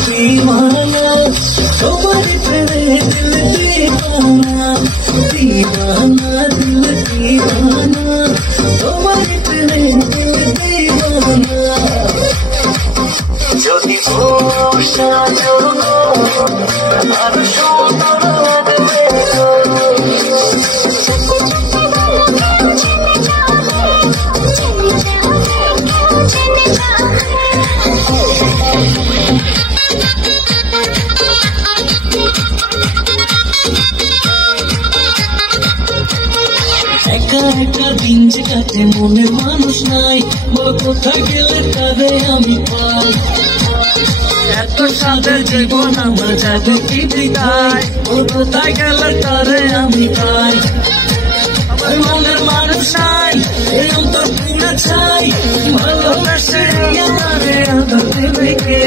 दीवाना तुम्हारे प्रेमे दिल दीवाना दीवाना दिल दीवाना तुम्हारे प्रेमे दिल दीवाना যদি বর্ষা যখন আর সুন্দর লাগবে একা একা দিন যে কাটে মনে মানুষ নাই বল কোথায় গেলে তারে আমি পাই এত সাদের জীবন আমার যাবে কি বিদায় বল কোথায় গেলে তারে আমি পাই আমার মনের মানুষ নাই এই অন্তর পুরা চাই ভালোবাসে আমারে আদর দেবে কে